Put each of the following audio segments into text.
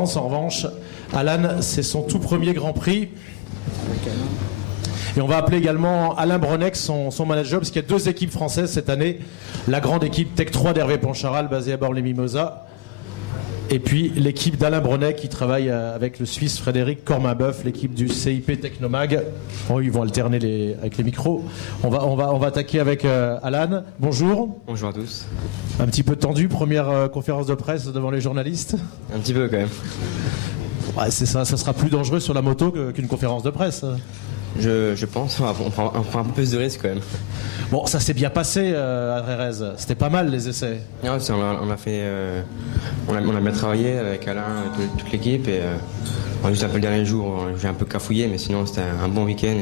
En revanche, Alan, c'est son tout premier Grand Prix. Et on va appeler également Alain Bronek, son manager, parce qu'il y a deux équipes françaises cette année. La grande équipe Tech 3 d'Hervé Poncharal, basée à Bord-les-Mimosas. Et puis l'équipe d'Alain Bronek qui travaille avec le Suisse Frédéric Corminboeuf, l'équipe du CIP Technomag. Oh, ils vont alterner avec les micros. On va attaquer avec Alan. Bonjour. Bonjour à tous. Un petit peu tendu, première conférence de presse devant les journalistes. Un petit peu quand même. Ouais, ça sera plus dangereux sur la moto qu'une conférence de presse. Je pense, on prend un peu plus de risques quand même. Bon, ça s'est bien passé à Rérez. C'était pas mal les essais. Non, on a bien travaillé avec Alain et toute l'équipe. Et juste un peu le dernier jour, j'ai un peu cafouillé, mais sinon c'était un bon week-end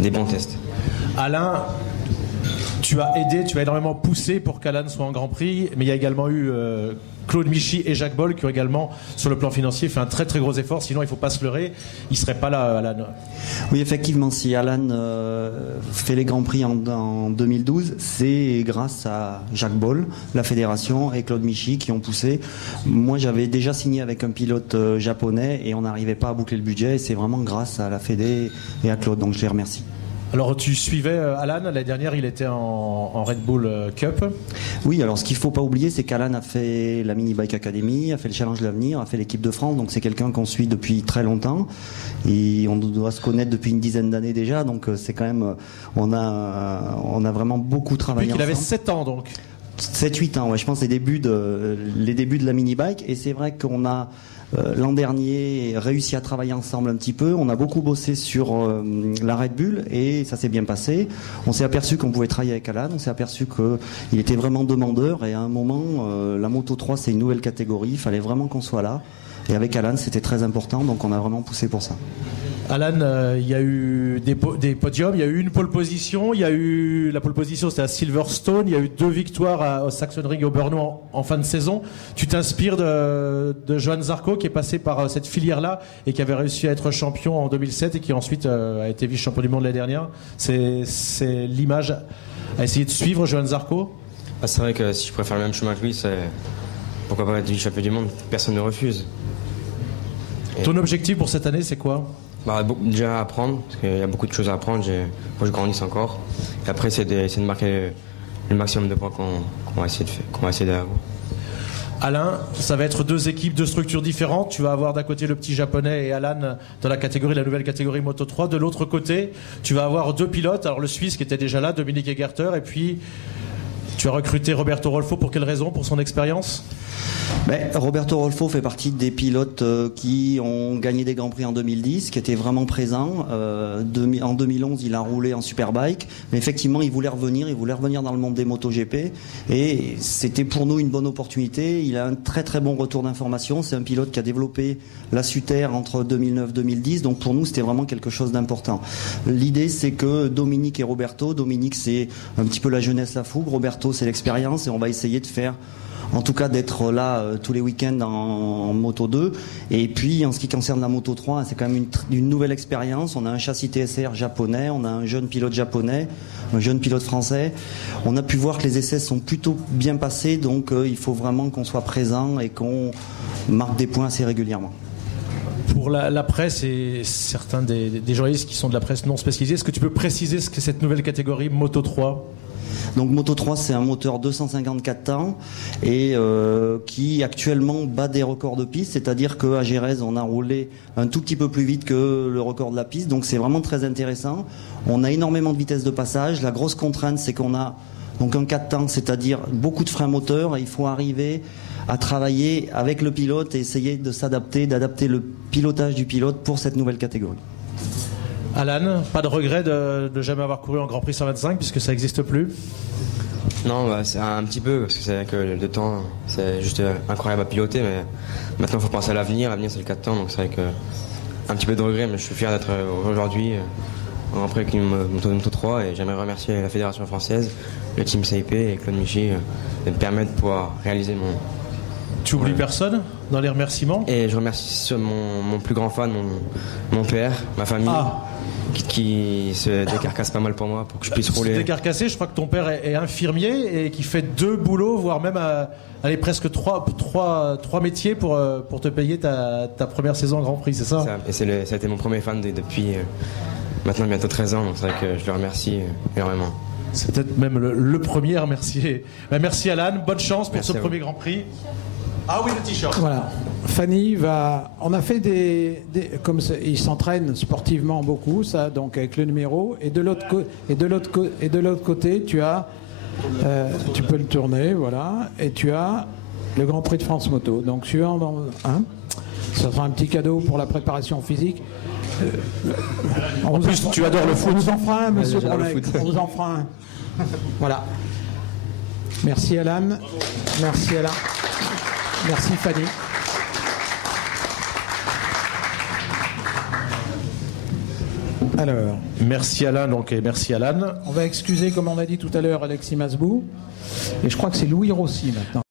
et des bons tests. Alain, tu as énormément poussé pour qu'Alan soit en Grand Prix, mais il y a également eu Claude Michy et Jacques Boll qui ont également, sur le plan financier, fait un très très gros effort. Sinon, il ne faut pas se leurrer, il ne serait pas là, Alan. Oui, effectivement, si Alan fait les Grands Prix en 2012, c'est grâce à Jacques Boll, la fédération, et Claude Michy qui ont poussé. Moi, j'avais déjà signé avec un pilote japonais et on n'arrivait pas à boucler le budget. Et c'est vraiment grâce à la fédé et à Claude, donc je les remercie. Alors tu suivais Alan, l'année dernière il était en Red Bull Cup. Oui, alors ce qu'il ne faut pas oublier, c'est qu'Alan a fait la Mini Bike Academy, a fait le Challenge de l'Avenir, a fait l'équipe de France, donc c'est quelqu'un qu'on suit depuis très longtemps et on doit se connaître depuis une dizaine d'années déjà, donc c'est quand même, on a vraiment beaucoup travaillé ensemble. Il avait 7 ans donc. 7-8 ans, ouais, je pense les débuts de la Mini Bike, et c'est vrai qu'on a l'an dernier réussi à travailler ensemble un petit peu. On a beaucoup bossé sur la Red Bull et ça s'est bien passé. On s'est aperçu qu'on pouvait travailler avec Alan, on s'est aperçu qu'il était vraiment demandeur, et à un moment la Moto 3 c'est une nouvelle catégorie, il fallait vraiment qu'on soit là, et avec Alan c'était très important, donc on a vraiment poussé pour ça. Alan, il y a eu des podiums, il y a eu une pole position, la pole position c'était à Silverstone, il y a eu 2 victoires au Sachsenring et au Brno en fin de saison. Tu t'inspires de Johan Zarco qui est passé par cette filière-là et qui avait réussi à être champion en 2007 et qui ensuite a été vice-champion du monde l'année dernière. C'est l'image à essayer de suivre Johan Zarco. C'est vrai que si je préfère le même chemin que lui, pourquoi pas être vice-champion du monde, personne ne refuse. Ton objectif pour cette année c'est quoi ? Déjà apprendre, parce qu'il y a beaucoup de choses à apprendre. Moi je grandis encore. Et après c'est de marquer le maximum de points qu'on va essayer d'avoir. Alain, ça va être 2 équipes, 2 structures différentes. Tu vas avoir d'un côté le petit japonais et Alan dans la nouvelle catégorie Moto 3. De l'autre côté, tu vas avoir 2 pilotes. Alors le Suisse qui était déjà là, Dominique Egerter, et puis tu as recruté Roberto Rolfo. Pour quelle raison ? Pour son expérience ? Roberto Rolfo fait partie des pilotes qui ont gagné des Grands Prix en 2010, qui étaient vraiment présents. En 2011, il a roulé en Superbike, mais effectivement, il voulait revenir dans le monde des MotoGP, et c'était pour nous une bonne opportunité. Il a un très très bon retour d'information. C'est un pilote qui a développé la Suter entre 2009 et 2010, donc pour nous, c'était vraiment quelque chose d'important. L'idée, c'est que Dominique et Roberto, Dominique, c'est un petit peu la jeunesse, la fougue. Roberto, c'est l'expérience, et on va essayer de faire, en tout cas d'être là tous les week-ends en Moto 2. Et puis en ce qui concerne la Moto 3, c'est quand même une nouvelle expérience. On a un châssis TSR japonais, on a un jeune pilote japonais, un jeune pilote français. On a pu voir que les essais sont plutôt bien passés, donc il faut vraiment qu'on soit présent et qu'on marque des points assez régulièrement. Pour la presse et certains des journalistes qui sont de la presse non spécialisée, est-ce que tu peux préciser ce qu'est cette nouvelle catégorie Moto 3 ? Donc Moto 3, c'est un moteur 254 temps et qui actuellement bat des records de piste, c'est-à-dire qu'à Jerez on a roulé un tout petit peu plus vite que le record de la piste, donc c'est vraiment très intéressant. On a énormément de vitesse de passage. La grosse contrainte, c'est qu'on a donc un 4 temps, c'est-à-dire beaucoup de freins moteurs, et il faut arriver à travailler avec le pilote et essayer de s'adapter, d'adapter le pilotage du pilote pour cette nouvelle catégorie. Alan, pas de regret de ne jamais avoir couru en Grand Prix 125 puisque ça n'existe plus ? Non, c'est un petit peu, parce que c'est vrai que le temps c'est juste incroyable à piloter, mais maintenant il faut penser à l'avenir. L'avenir c'est le 4 temps, donc c'est vrai que un petit peu de regret, mais je suis fier d'être aujourd'hui en Grand Prix avec une Moto 3, et j'aimerais remercier la Fédération française, le team CIP et Claude Michy de me permettre de pouvoir réaliser Tu oublies personne dans les remerciements? Et je remercie mon plus grand fan, mon père, ma famille, qui se décarcasse pas mal pour moi, pour que je puisse rouler. Décarcassé, je crois que ton père est infirmier et qui fait 2 boulots, voire même presque 3 métiers pour te payer ta première saison en Grand Prix, c'est ça? Et ça a été mon premier fan depuis maintenant bientôt 13 ans, donc c'est vrai que je le remercie énormément. C'est peut-être même le premier à remercier. Merci Alan, bonne chance pour ce premier Grand Prix. Ah oui, le t-shirt. Voilà. Fanny va. On a fait comme il s'entraîne sportivement beaucoup, ça, donc avec le numéro. Et de l'autre côté, tu as. Tu peux le tourner, voilà. Et tu as le Grand Prix de France Moto. Donc suivant dans un. Ça sera un petit cadeau pour la préparation physique. En plus, tu adores le foot. On vous en fera un, monsieur Bronek. On vous en fera un. Voilà. Merci Alan. Merci Alain. Merci Fanny. Alors. Merci Alain, donc, et merci Alan. On va excuser, comme on a dit tout à l'heure, Alexis Masbou. Et je crois que c'est Louis Rossi maintenant.